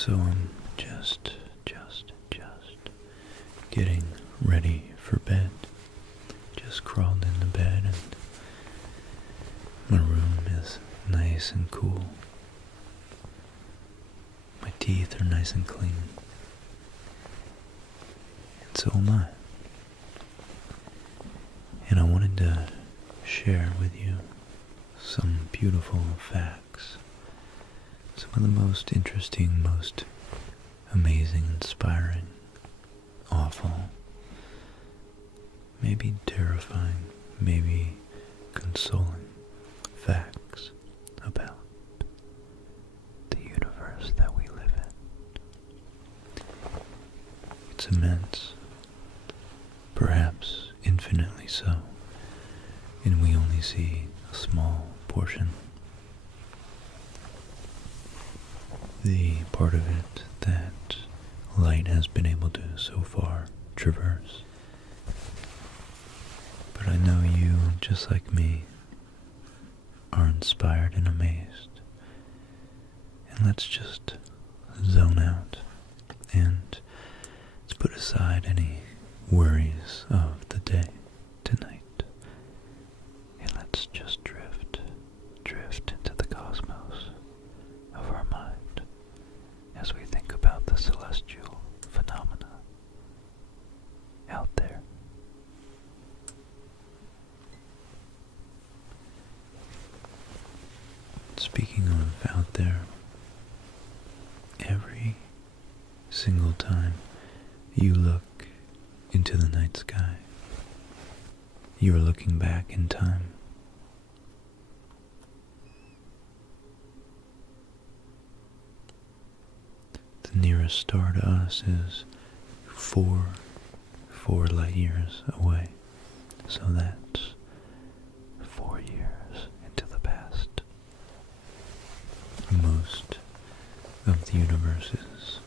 So I'm just getting ready for bed. Just crawled into bed and my room is nice and cool. My teeth are nice and clean. And so am I. And I wanted to share with you some beautiful facts. Some of the most interesting, most amazing, inspiring, awful, maybe terrifying, maybe consoling facts about the universe that we live in. It's immense, perhaps infinitely so, and we only see a small portion. The part of it that light has been able to so far traverse. But I know you, just like me, are inspired and amazed. And let's just zone out and let's put aside any worries of the day tonight. And let's just drift into the cosmos of our mind as we think about the celestial phenomena out there. Speaking of out there, every single time you look into the night sky, you are looking back in time. The nearest star to us is four light years away. So that's 4 years into the past. Most of the universe is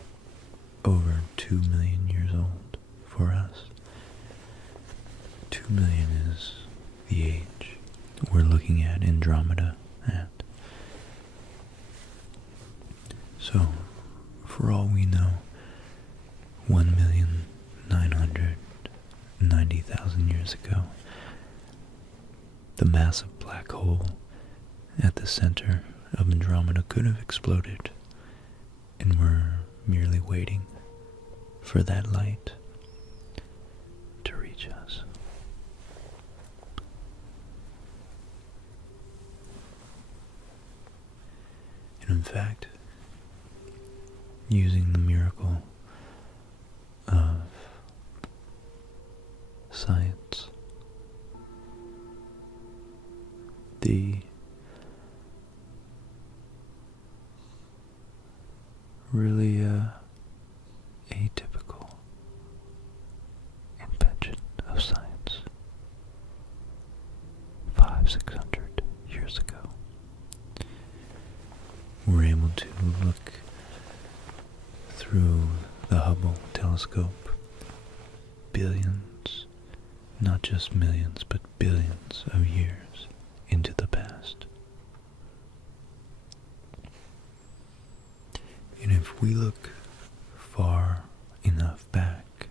over 2 million years old for us. 2 million is the age we're looking at Andromeda at. So, for all we know, 1,990,000 years ago, the massive black hole at the center of Andromeda could have exploded, and we're merely waiting for that light to reach us. And in fact, using the miracle of science, the really atypical invention of science 500-600 years ago, we're able to look through the Hubble telescope billions, not just millions, but billions of years into the past. And if we look far enough back,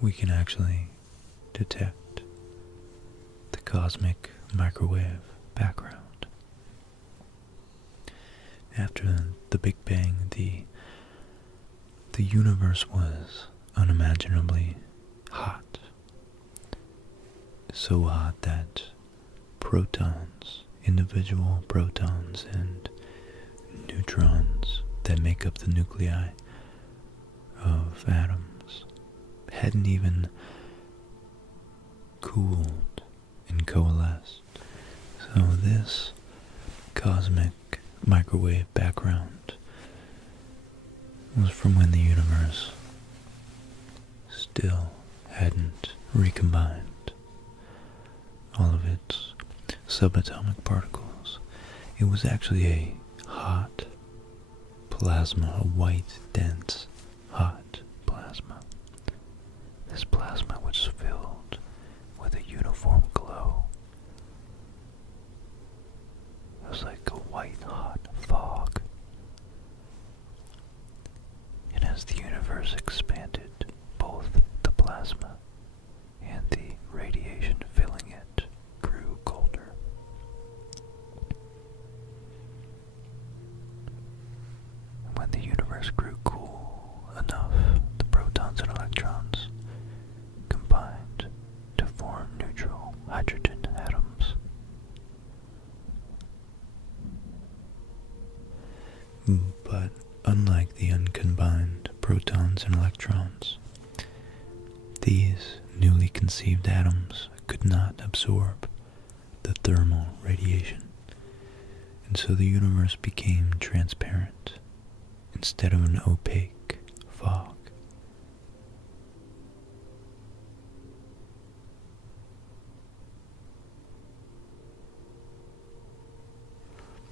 we can actually detect the cosmic microwave background. After the Big Bang, the universe was unimaginably hot. So hot that protons, individual protons and neutrons that make up the nuclei of atoms, hadn't even cooled and coalesced. So this cosmic microwave background was from when the universe still hadn't recombined all of its subatomic particles. It was actually a hot plasma, a white, dense, hot plasma. This plasma was filled with a uniform glow. was like a white hot fog. And as the universe expanded, both the plasma and the radiation filling it grew colder. When the universe grew cool enough, the protons and electrons combined to form neutral hydrogen atoms. But unlike the uncombined protons and electrons, these newly conceived atoms could not absorb the thermal radiation, and so the universe became transparent instead of an opaque fog.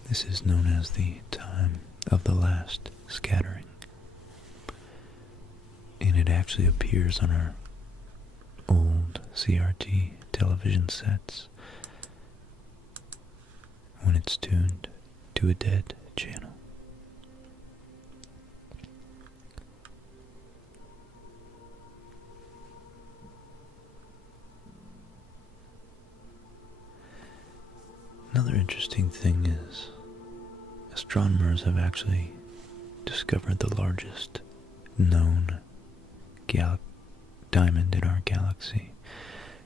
This is known as the time of the last scattering, and it actually appears on our old CRT television sets when it's tuned to a dead channel. Another interesting thing is astronomers have actually discovered the largest known diamond in our galaxy.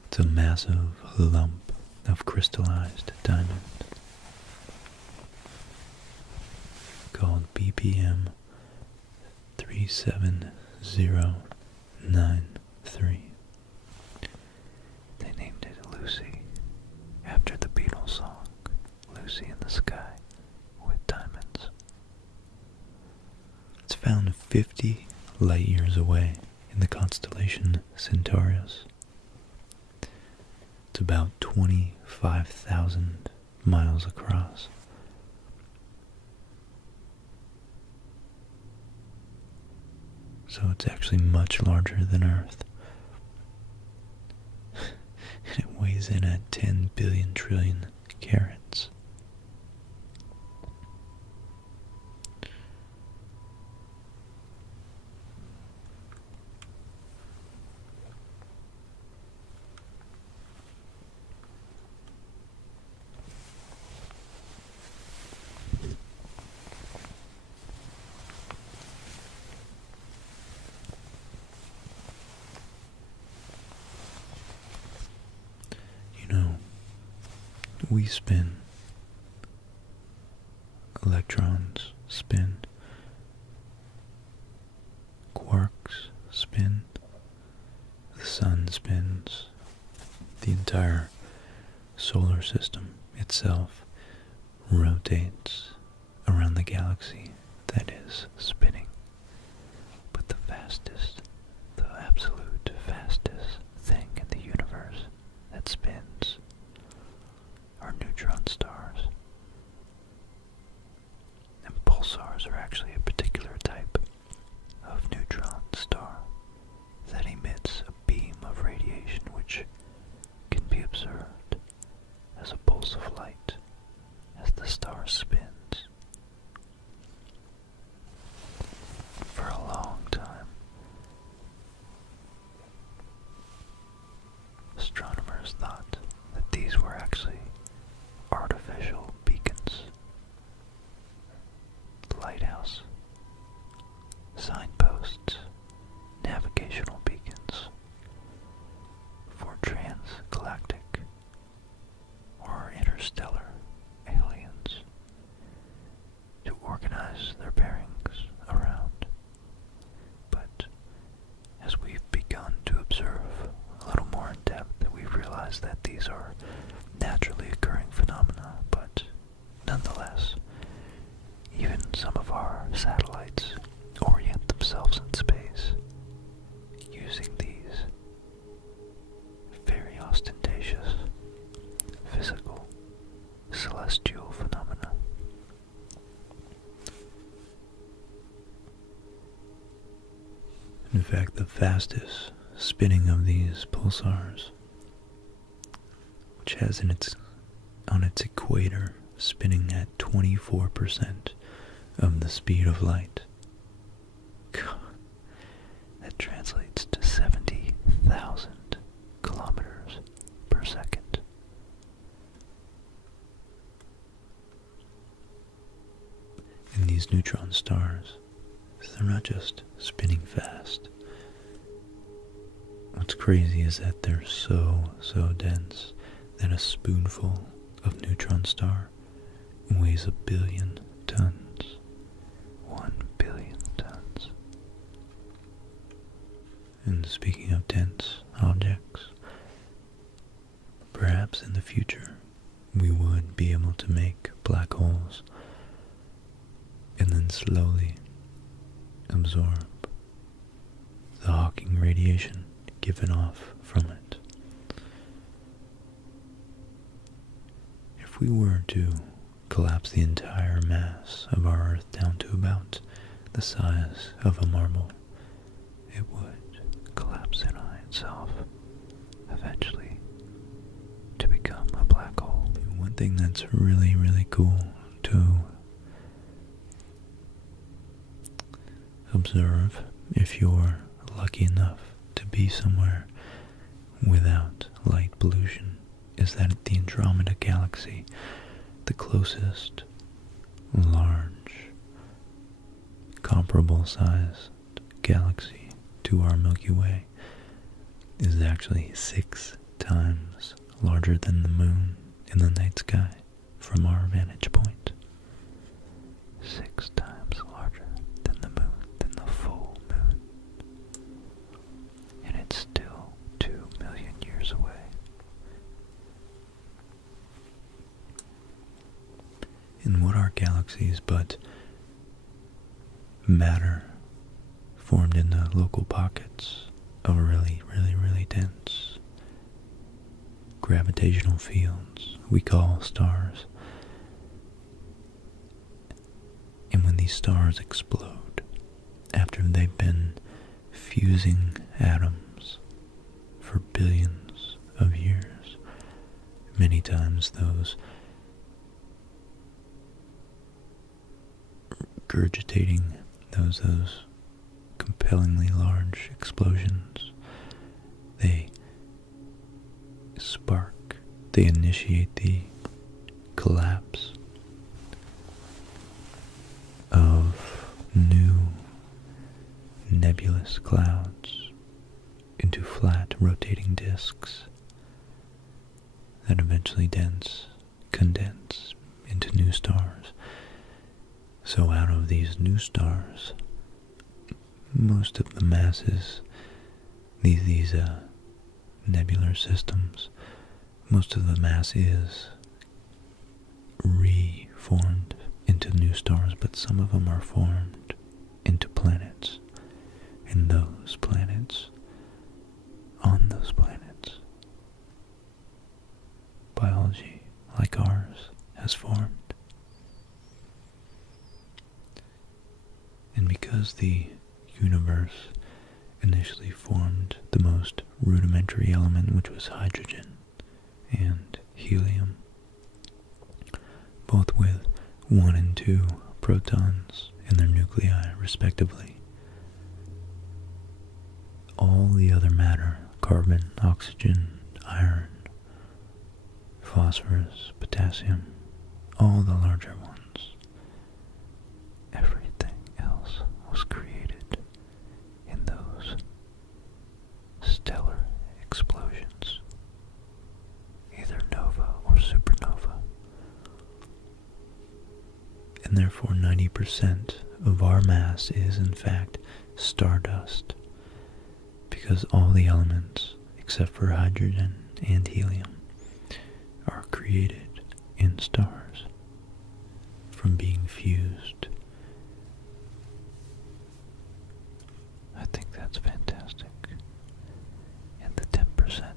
It's a massive lump of crystallized diamond called BPM 37093. They named it Lucy after the Beatles song Lucy in the Sky with Diamonds. It's found 50 light years away in the constellation Centaurus. It's about 25,000 miles across. So it's actually much larger than Earth. And it weighs in at 10 billion trillion carats. We spin, electrons spin, quarks spin, the sun spins, the entire solar system itself rotates around the galaxy that is spinning. But the fastest, the absolute fastest thing in the universe that spins are neutron stars. And pulsars are actually a particular type of neutron star that emits a beam of radiation which can be observed as a pulse of light as the star spins. For a long time, astronomers thought that these were actually artificial beacons, lighthouse, signposts, navigational beacons for transgalactic or interstellar aliens to organize their bearings around. But as we've begun to observe a little more in depth, we've realized that these are naturally occurring phenomena, but nonetheless, even some of our satellites orient themselves in space using these very ostentatious physical celestial phenomena. In fact, the fastest spinning of these pulsars, which has on its equator spinning at 24% of the speed of light. God, that translates to 70,000 kilometers per second. And these neutron stars, they're not just spinning fast. What's crazy is that they're so dense that a spoonful of neutron star weighs 1 billion tons. 1 billion tons. And speaking of dense objects, perhaps in the future we would be able to make black holes and then slowly absorb the Hawking radiation given off from it. If we were to collapse the entire mass of our Earth down to about the size of a marble, it would collapse in on itself eventually to become a black hole. One thing that's really, really cool to observe if you're lucky enough to be somewhere without light pollution is that the Andromeda Galaxy, the closest large comparable sized galaxy to our Milky Way, is actually 6 times larger than the moon in the night sky from our vantage point. 6 times larger than the moon, than the full moon. And it's still 2 million years away. And what are galaxies but matter formed in the local pockets of really, really, really dense gravitational fields we call stars. And when these stars explode, after they've been fusing atoms for billions of years, many times those regurgitating, those compellingly large explosions, they spark, they initiate the collapse of new nebulous clouds into flat rotating disks that eventually condense into new stars. So out of these new stars, most of the masses, these nebular systems, most of the mass is reformed into new stars, but some of them are formed into planets. And those planets, on those planets, biology like ours has formed. And because the universe initially formed the most rudimentary element, which was hydrogen and helium, both with 1 and 2 protons in their nuclei respectively, all the other matter, carbon, oxygen, iron, phosphorus, potassium, all the larger ones, everything else was created in those stellar explosions, either nova or supernova. And therefore 90% of our mass is in fact stardust, because all the elements, except for hydrogen and helium, are created in stars from being fused. I think that's fantastic. And the 10%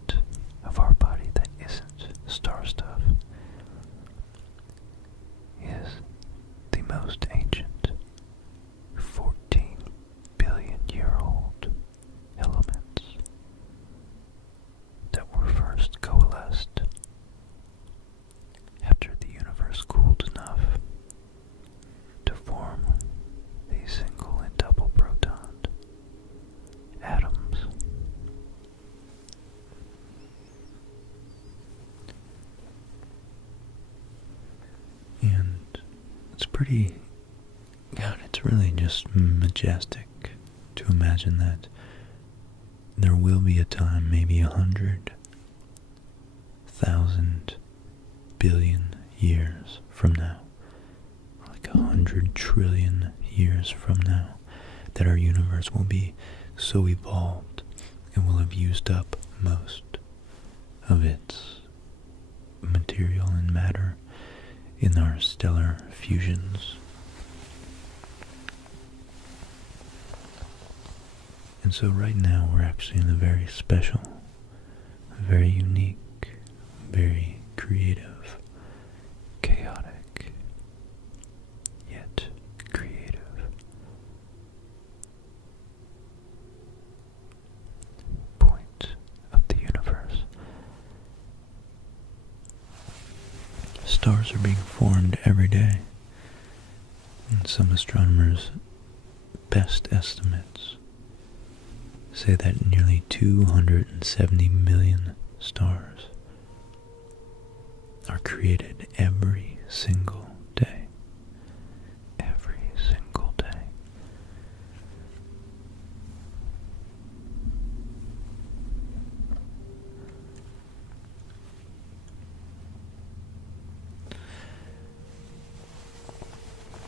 of our body that isn't star stuff is the most ancient 14 billion year old elements that were first coalesced after the universe cooled pretty, God, it's really just majestic to imagine that there will be a time, maybe 100,000 billion years from now, or like 100 trillion years from now, that our universe will be so evolved and will have used up most of its material and matter in our stellar fusions. And so right now we're actually in a very special, very unique, very creative, chaotic, yet creative point of the universe. Stars are being formed every day, and some astronomers' best estimates say that nearly 270 million stars are created every single day. Every single day.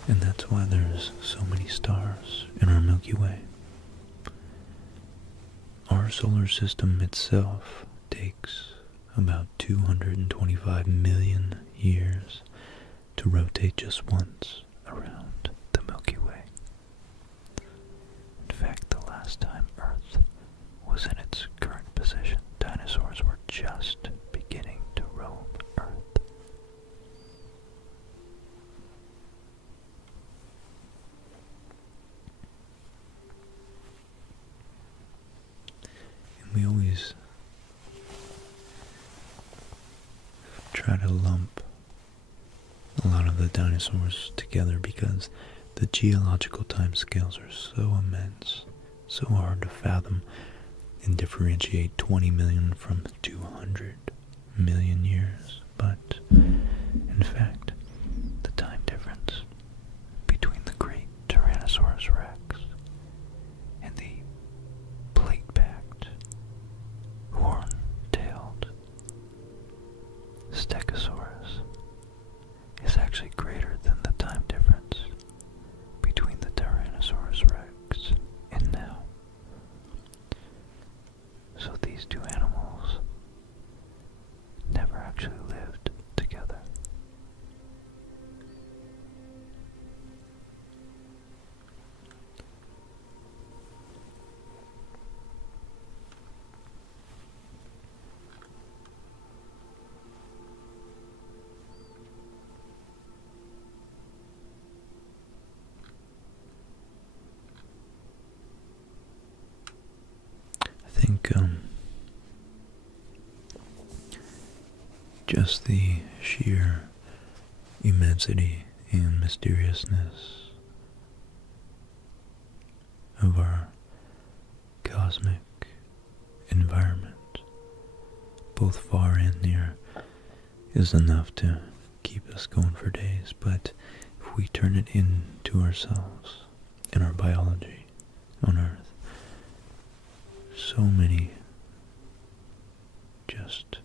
And that's why there's so many stars in our Milky Way. Our solar system itself takes about 225 million years to rotate just once around the Milky Way. In fact, the last time Earth was in its current position, dinosaurs were just beginning to roam Earth. We always try to lump a lot of the dinosaurs together because the geological timescales are so immense, so hard to fathom and differentiate 20 million from 200 million years. But in fact, the time difference between the great Tyrannosaurus rex and the plate-backed, horn-tailed Stegosaurus is actually greater than the time difference between the Tyrannosaurus rex and now. So these two animals never actually lived together. I think just the sheer immensity and mysteriousness of our cosmic environment, both far and near, is enough to keep us going for days. But if we turn it into ourselves and our biology on Earth, so many just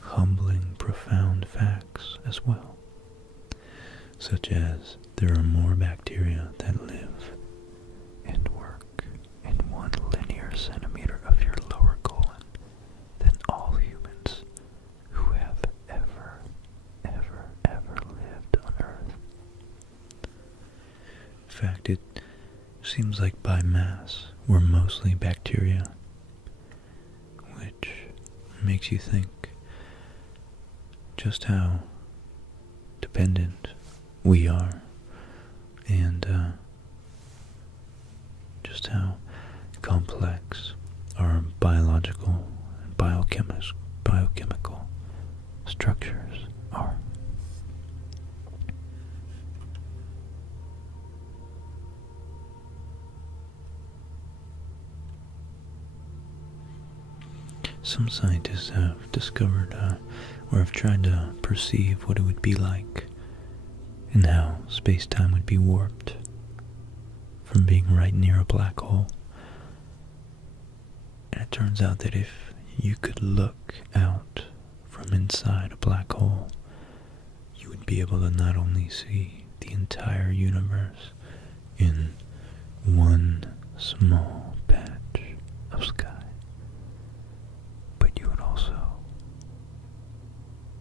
humbling, profound facts as well, such as there are more bacteria that live and work in 1 linear centimeter of your lower colon than all humans who have ever lived on Earth. In fact, it seems like by mass we're mostly bacteria, which makes you think just how dependent we are, and just how complex our biological and biochemical structures are. Some scientists have discovered or have tried to perceive what it would be like and how space-time would be warped from being right near a black hole. And it turns out that if you could look out from inside a black hole, you would be able to not only see the entire universe in one small patch of sky, but you would also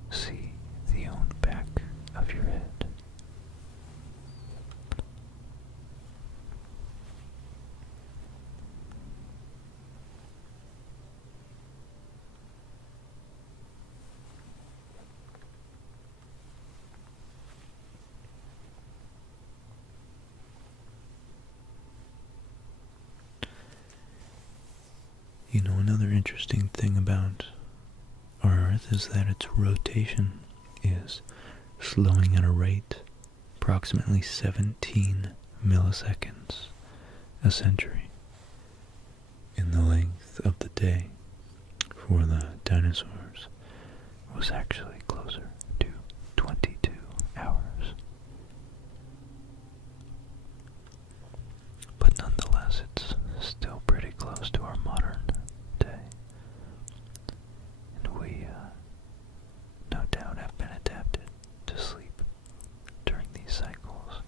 see the own back of your head. You know, another interesting thing about our Earth is that its rotation is slowing at a rate approximately 17 milliseconds a century. And the length of the day for the dinosaurs was actually closer to 22 hours. But nonetheless, it's still pretty close to our modern day. And we, no doubt, have been adapted to sleep during these cycles.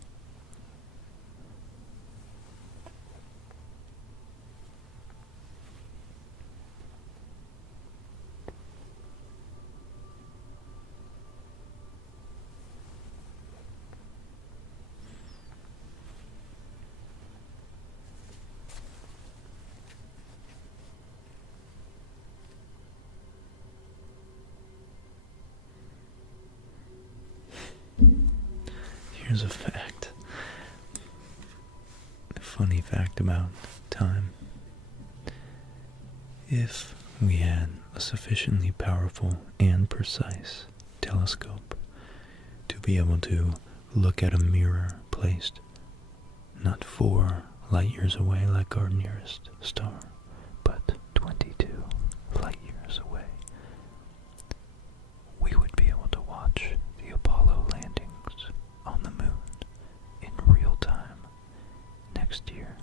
Here's a fact. A funny fact about time. If we had a sufficiently powerful and precise telescope to be able to look at a mirror placed not 4 light years away like our nearest star, but 22 light years away, we would be able to watch the Apollo landings on the moon in real time next year.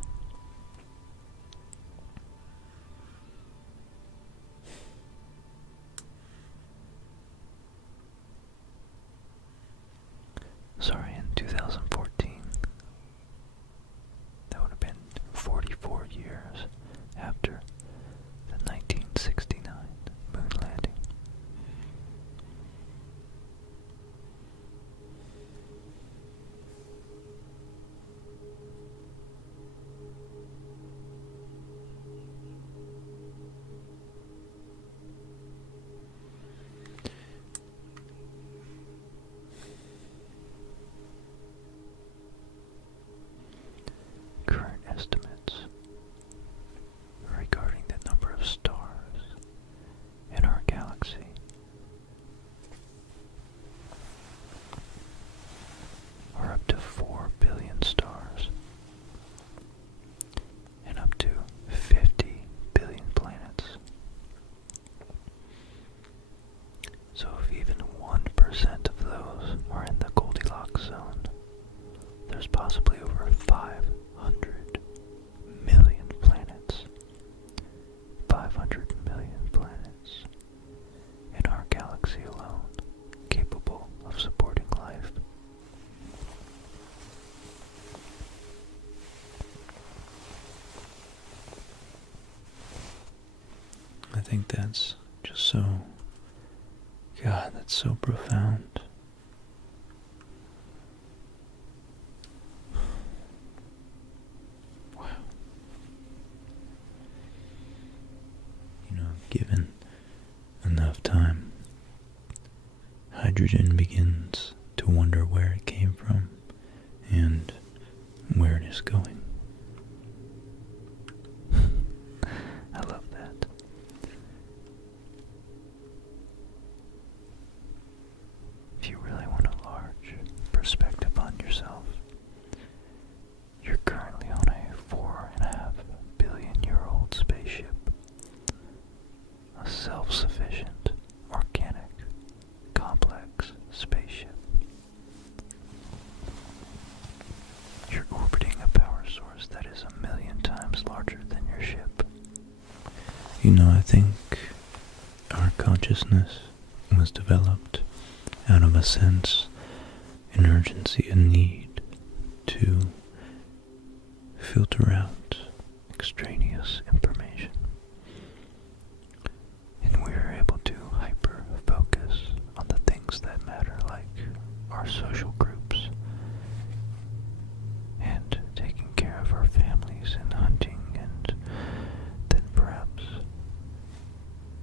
Sorry, in 2014. That would have been 44 years after the 1969 moon landing. Current estimates regarding the number of stars in our galaxy are up to 4 billion stars and up to 50 billion planets. So if even 1% of those are in the Goldilocks zone, there's possibly over 500 million planets. 500 million planets in our galaxy alone capable of supporting life. I think that's just so, God, that's so profound. Wow. You know, given enough time, hydrogen begins to wonder where it came from and where it is going. I love that. If you really want a large perspective on yourself, you're currently on a 4.5 billion year old spaceship. A self-sufficient, organic, complex spaceship. I think our consciousness was developed out of a sense, an urgency, a need to filter out extraneous information. And we are able to hyper-focus on the things that matter, like our social groups, and taking care of our families, and hunting, and then perhaps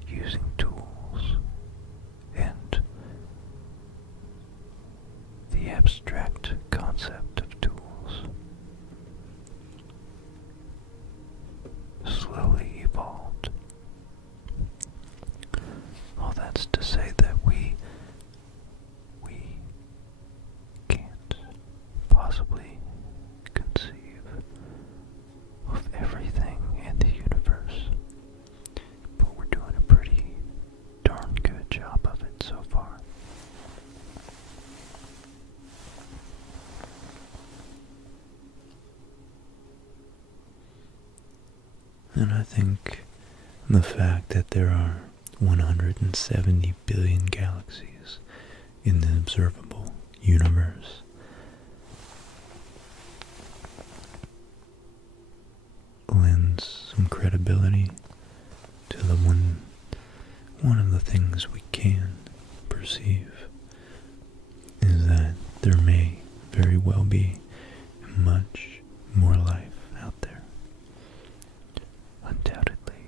using tools, and the abstract concept of tools slowly evolved. All that's to say that we can't possibly conceive of everything in the universe, but we're doing a pretty darn good job of it so far. And I think the fact that there are 170 billion galaxies in the observable universe lends some credibility to the one of the things we can perceive is that there may very well be much more life out there. Undoubtedly,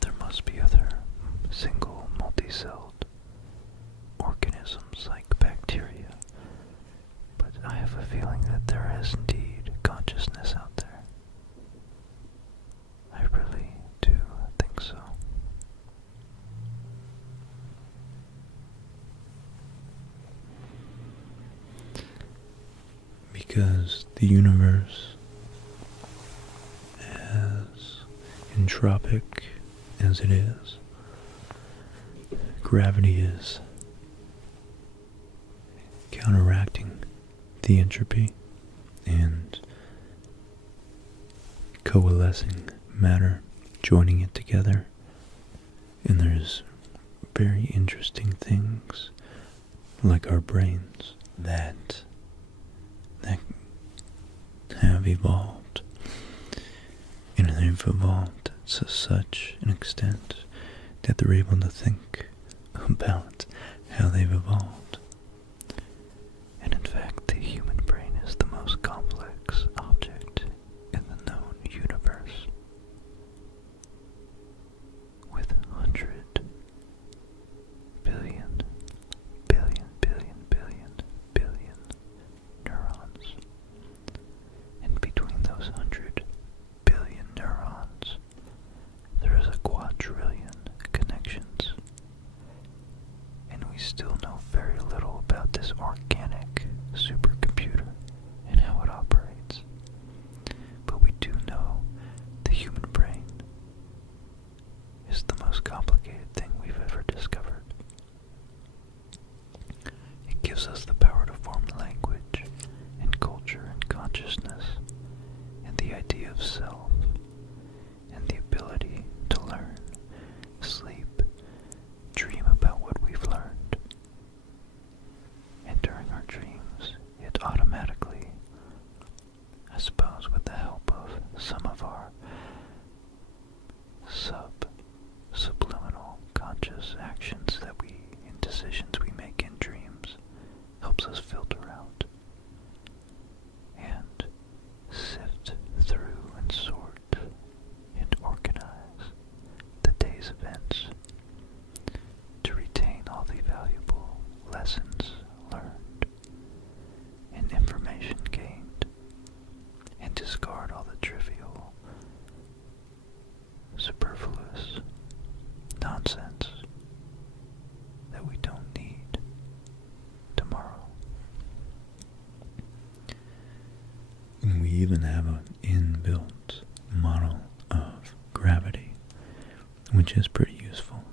there must be other single multi-celled organisms like bacteria, but I have a feeling that there is indeed consciousness out there. I really do think so. Because the universe, as entropic as it is, gravity is counteracting the entropy and coalescing matter, joining it together. And there's very interesting things like our brains that have evolved, and they've evolved to such an extent that they're able to think about how they've evolved. And in fact, the human brain is the most complex object in the known universe, with 100 billion neurons. And between those 100 billion neurons, there is a quadrillion connections. And we still know very little about this organic supercomputer and how it operates. But we do know the human brain is the most complicated thing we've ever discovered. It gives us the power to form language and culture and consciousness and the idea of self and the ability to learn, sleep, dream about what we've learned. And during our dreams, it automatically, I suppose with the help of some of our subliminal conscious actions and decisions we make in dreams, helps us filter out and sift through and sort and organize the day's events to retain all the valuable lessons learned and information gained, and discard all the trivial, superfluous nonsense that we don't need tomorrow. And we even have an inbuilt model of gravity, which is pretty useful.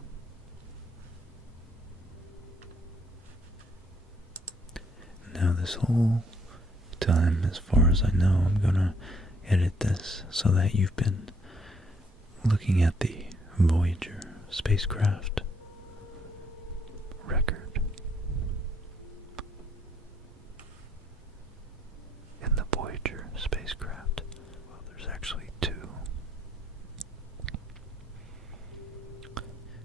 Now this whole time, as far as I know, I'm gonna edit this so that you've been looking at the Voyager spacecraft record. In the Voyager spacecraft, well, there's actually two.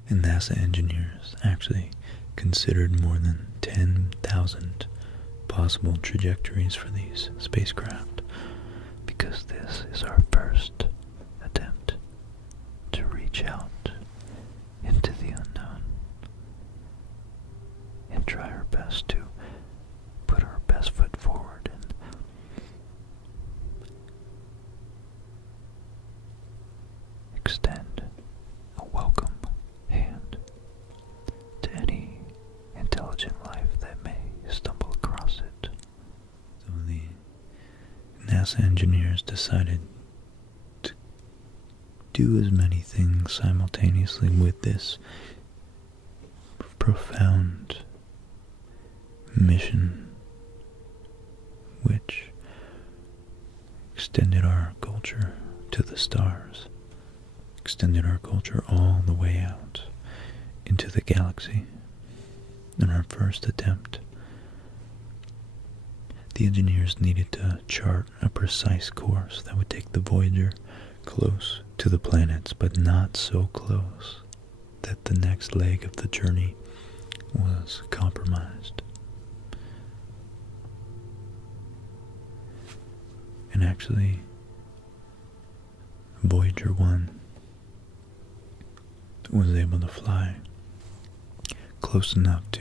And NASA engineers actually considered more than 10,000 possible trajectories for these spacecraft, because this is our first attempt to reach out into the unknown and try our best to put our best foot forward and extend a welcome hand to any intelligent life that may stumble across it. So the NASA engineers decided to do as many things simultaneously with this profound mission, which extended our culture to the stars, extended our culture all the way out into the galaxy. In our first attempt, the engineers needed to chart a precise course that would take the Voyager close to the planets, but not so close that the next leg of the journey was compromised. And actually, Voyager 1 was able to fly close enough to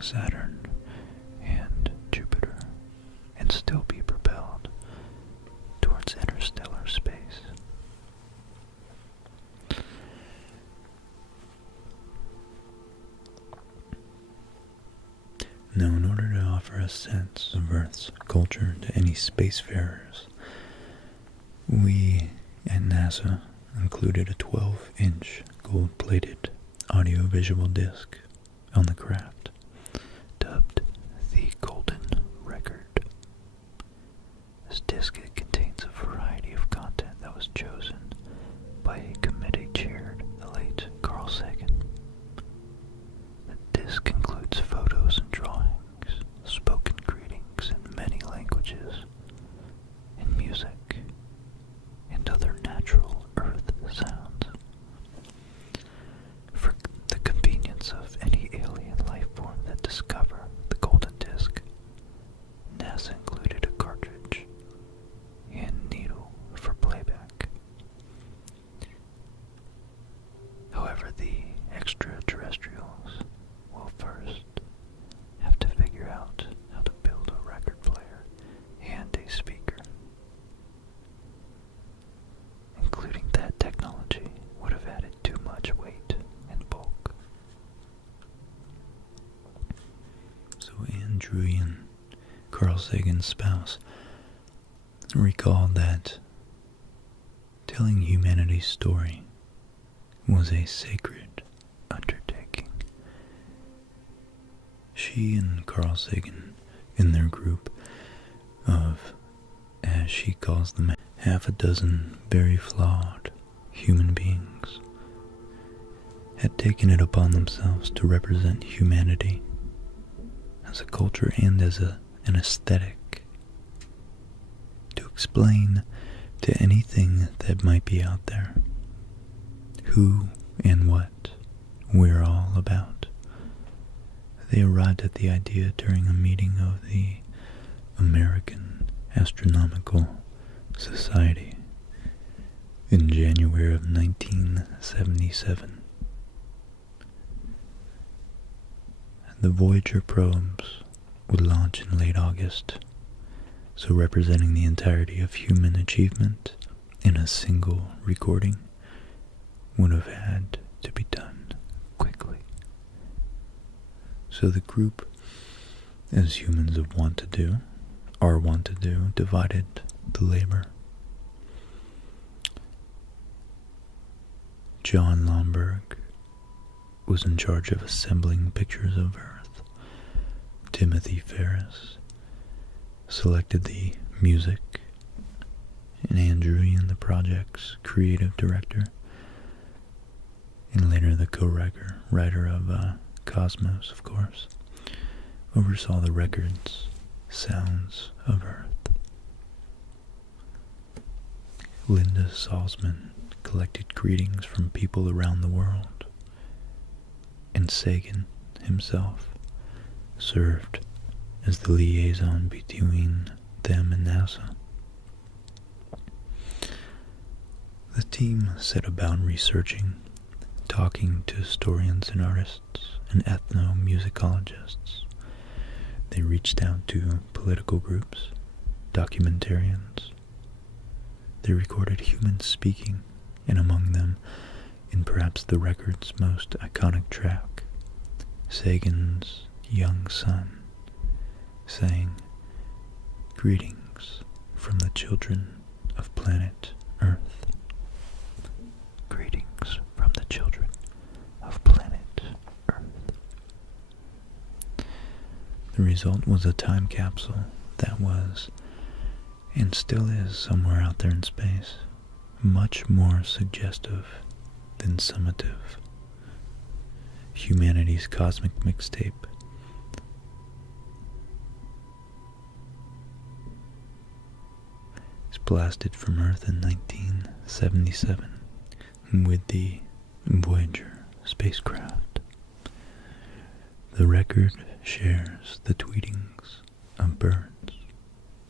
Saturn and Jupiter and still be propelled towards interstellar space. Now, in order to offer a sense of Earth's culture to any spacefarers, we at NASA included a 12-inch gold-plated audiovisual disc on the craft, dubbed the Golden Record. This disc contains a variety of content that was chosen by a committee chaired the late Carl Sagan. The disc includes photos and drawings, spoken greetings in many languages, and music, and other natural Earth sounds. For the convenience of any alien life form that discover the golden disc, NASA included a cartridge and needle for playback. However, the extraterrestrials will first have to figure out how to build a record player and a speaker. Including that technology would have added too much weight and bulk. So Anne Druyan, Carl Sagan's spouse, recalled that telling humanity's story was a sacred undertaking. She and Carl Sagan, in their group of, as she calls them, half a dozen very flawed human beings, had taken it upon themselves to represent humanity as a culture and as an aesthetic, to explain to anything that might be out there who and what we're all about. They arrived at the idea during a meeting of the American Astronomical Society in January of 1977. The Voyager probes would launch in late August, so representing the entirety of human achievement in a single recording would have had to be done quickly. So the group, as humans are wont to do, divided the labor. John Lomberg was in charge of assembling pictures of Earth. Timothy Ferris selected the music and Andrewian, the project's creative director, and later the co-writer of Cosmos, of course, oversaw the record's Sounds of Earth. Linda Salzman collected greetings from people around the world, and Sagan himself served as the liaison between them and NASA. The team set about researching, talking to historians and artists and ethnomusicologists. They reached out to political groups, documentarians. They recorded humans speaking, and among them, in perhaps the record's most iconic track, Sagan's young son sang, "Greetings from the children of planet Earth." Greetings from the children of planet Earth. The result was a time capsule that was, and still is somewhere out there in space, much more suggestive than summative. Humanity's cosmic mixtape. It's blasted from Earth in 1977 with the Voyager spacecraft. The record shares the tweetings of birds,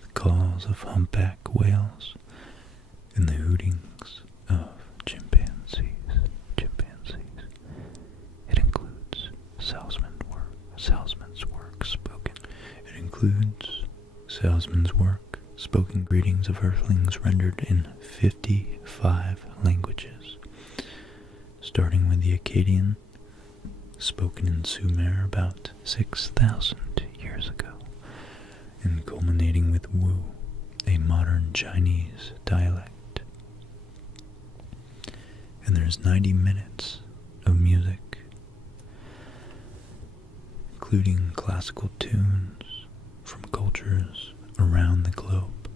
the calls of humpback whales, and the hootings of chimpanzees. It includes Salzman's work spoken. It includes Salzman's work, spoken greetings of Earthlings rendered in 55 languages, starting with the Akkadian, spoken in Sumer about 6,000 years ago, and culminating with Wu, a modern Chinese dialect. And there's 90 minutes of music, including classical tunes from cultures around the globe.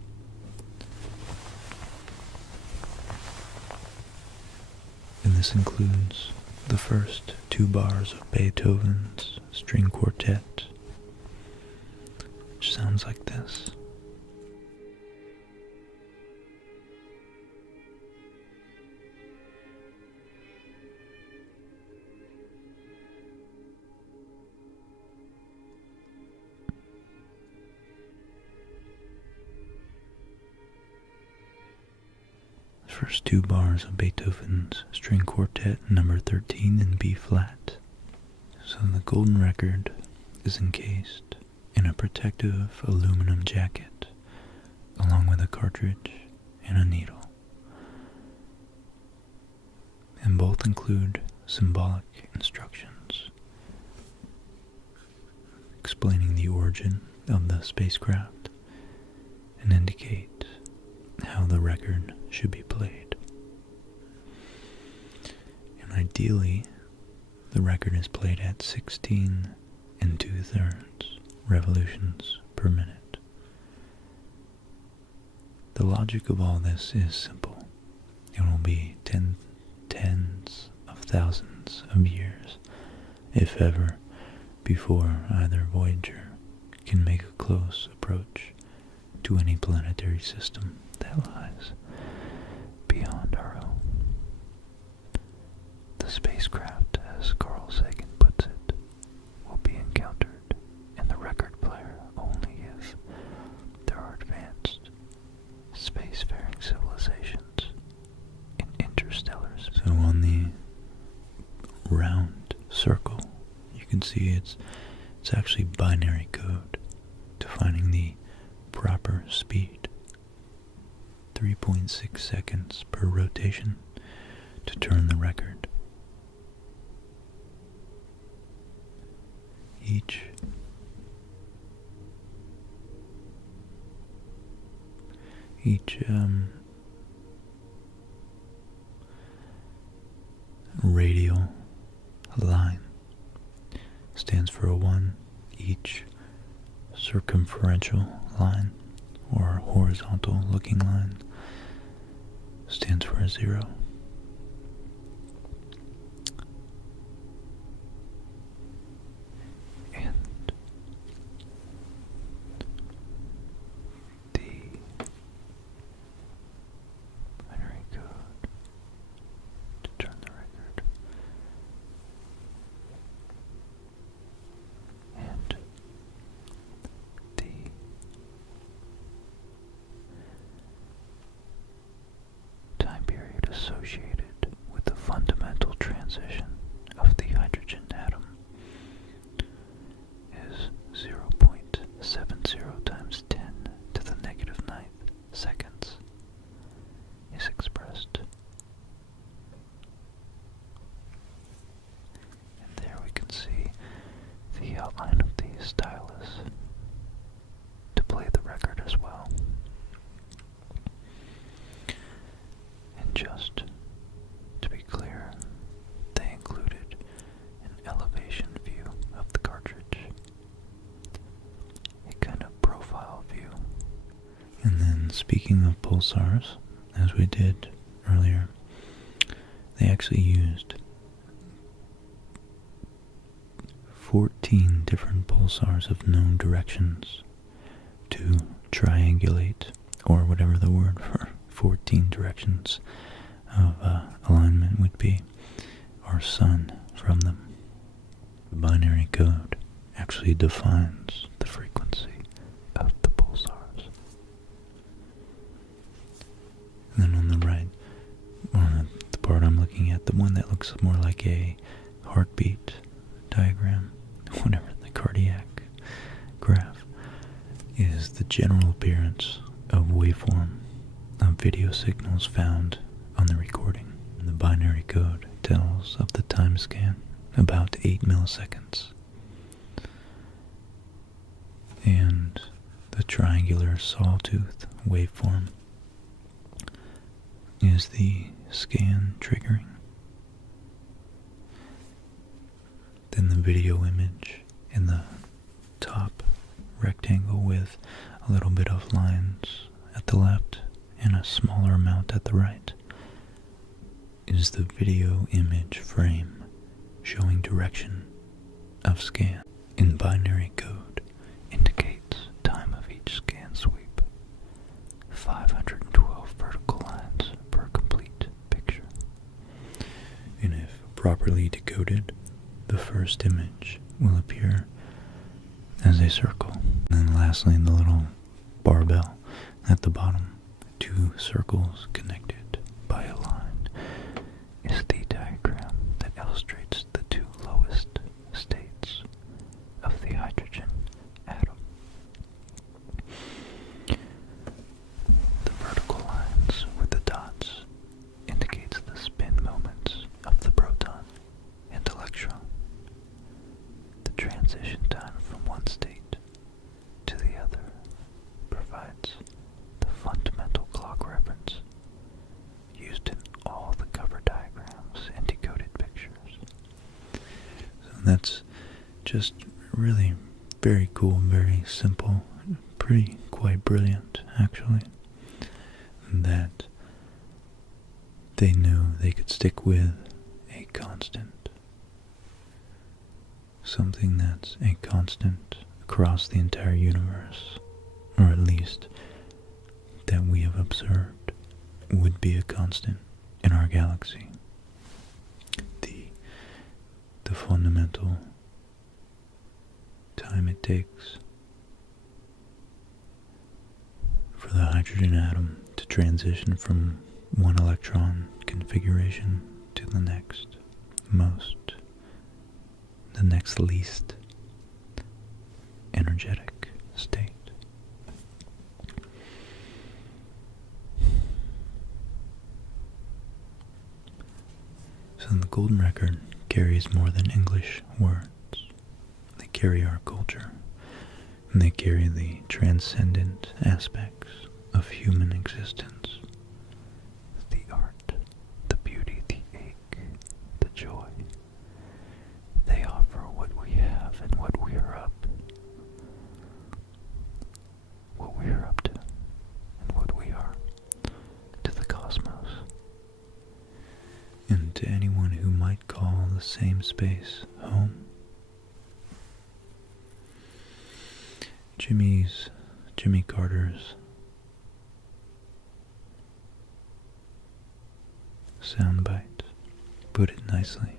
And this includes the first 2 bars of Beethoven's String Quartet, which sounds like this. First 2 bars of Beethoven's String Quartet number 13 in B flat. So the golden record is encased in a protective aluminum jacket, along with a cartridge and a needle. And both include symbolic instructions explaining the origin of the spacecraft and indicate how the record should be played. And ideally, the record is played at 16 2/3 revolutions per minute. The logic of all this is simple. It will be tens of thousands of years, if ever, before either Voyager can make a close approach to any planetary system that lies beyond our own. The spacecraft, as Carl Sagan puts it, will be encountered in the record player only if there are advanced spacefaring civilizations in interstellar space. So on the round circle, you can see it's actually binary code defining the proper speed. 3.6 seconds per rotation to turn the record. Each radial line stands for a 1. Each circumferential line or horizontal looking line stands for a 0. And the binary code to turn the record, and the time period associated with the fundamental transition of the hydrogen atom is 0.70 times 10 to the negative 9th seconds is expressed. And there we can see the outline of the stylus to play the record as well. And just to be clear, they included an elevation view of the cartridge, a kind of profile view. And then, speaking of pulsars, as we did earlier, they actually used 14 different pulsars of known directions to triangulate, or whatever the word for 14 directions of alignment would be, our sun from them. The binary code actually defines the frequency of the pulsars. And then on the right, or the part I'm looking at, the one that looks more like a heartbeat diagram, whatever, the cardiac graph, is the general appearance of waveform of video signals found on the recording. And the binary code tells of the time scan about 8 milliseconds. And the triangular sawtooth waveform is the scan triggering. Then the video image in the top rectangle with a little bit of lines at the left and a smaller amount at the right is the video image frame showing direction of scan. In binary code indicates time of each scan sweep, 512 vertical lines per complete picture. And if properly decoded, the first image will appear as a circle. And then lastly, the little barbell at the bottom, 2 circles connected by a line, is the diagram that illustrates the 2 lowest states of the hydrogen atom. The vertical lines with the dots indicates the spin moments of the proton and electron. The transition time from one state to the other provides the fundamental clock reference used in all the cover diagrams and decoded pictures. So that's just really very cool, very simple, pretty quite brilliant actually, that they knew they could stick with a constant, something that's a constant across the entire universe, or at least that we have observed would be a constant in our galaxy. The fundamental time it takes for the hydrogen atom to transition from one electron configuration to the next least energetic state. So the golden record carries more than English words. They carry our culture, and they carry the transcendent aspects of human existence. The art, the beauty, the ache, the joy. They offer what we have and what we are up to, and what we are to the cosmos. to anyone who might call the same space home. Jimmy Carter's soundbite put it nicely.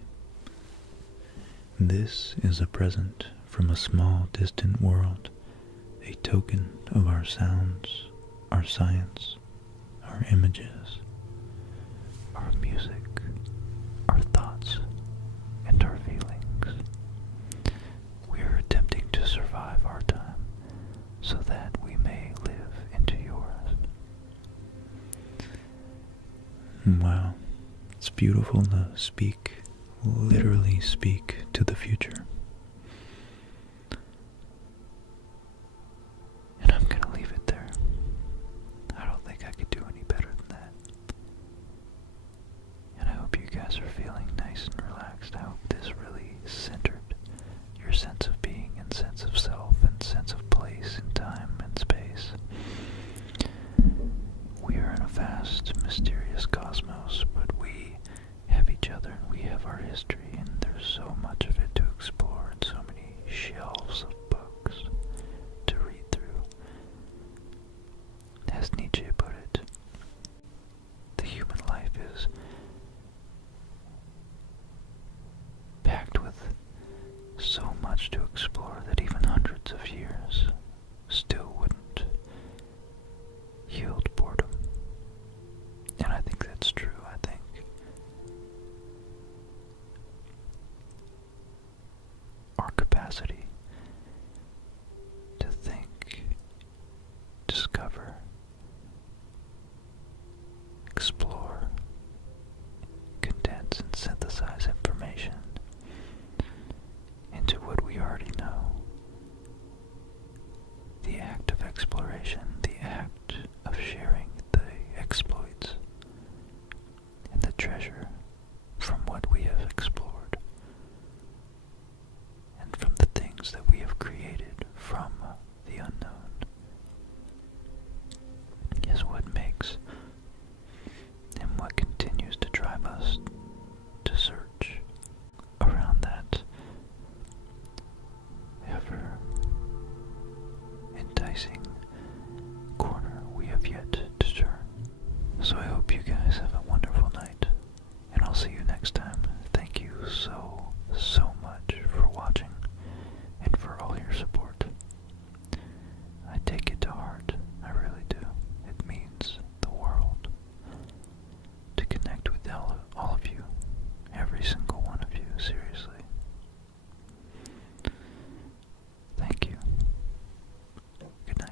This is a present from a small distant world, a token of our sounds, our science, our images, our music, our thoughts, and our feelings. We are attempting to survive our time so that we may live into yours. Wow, it's beautiful to literally speak to the future. And I'm gonna leave it there. I don't think I could do any better than that. And I hope you guys are feeling nice and relaxed. I hope this really centered your sense of being and sense of self and sense of place and time and space. We are in a vast, mysterious cosmos, but we have each other and we have our history, and there's so much of it to explore and so many shelves of books to read through. As Nietzsche put it, the human life is packed with so much to explore that even hundreds of years still wouldn't yield boredom. And I think that's true. I think our capacity to think, discover, explore, condense and synthesize information into what we already know. The act of exploration, the act of sharing the exploits and the treasure from what we have explored and from the things that we have created from the unknown is what makes and what continues to drive us to search around that ever enticing corner we have yet to turn. So I hope you guys have a wonderful night, and I'll see you next time. Thank you so much for watching and for all your support. I take it to heart, I really do. It means the world to connect with all of you, every single one of you, seriously. Thank you. Good night.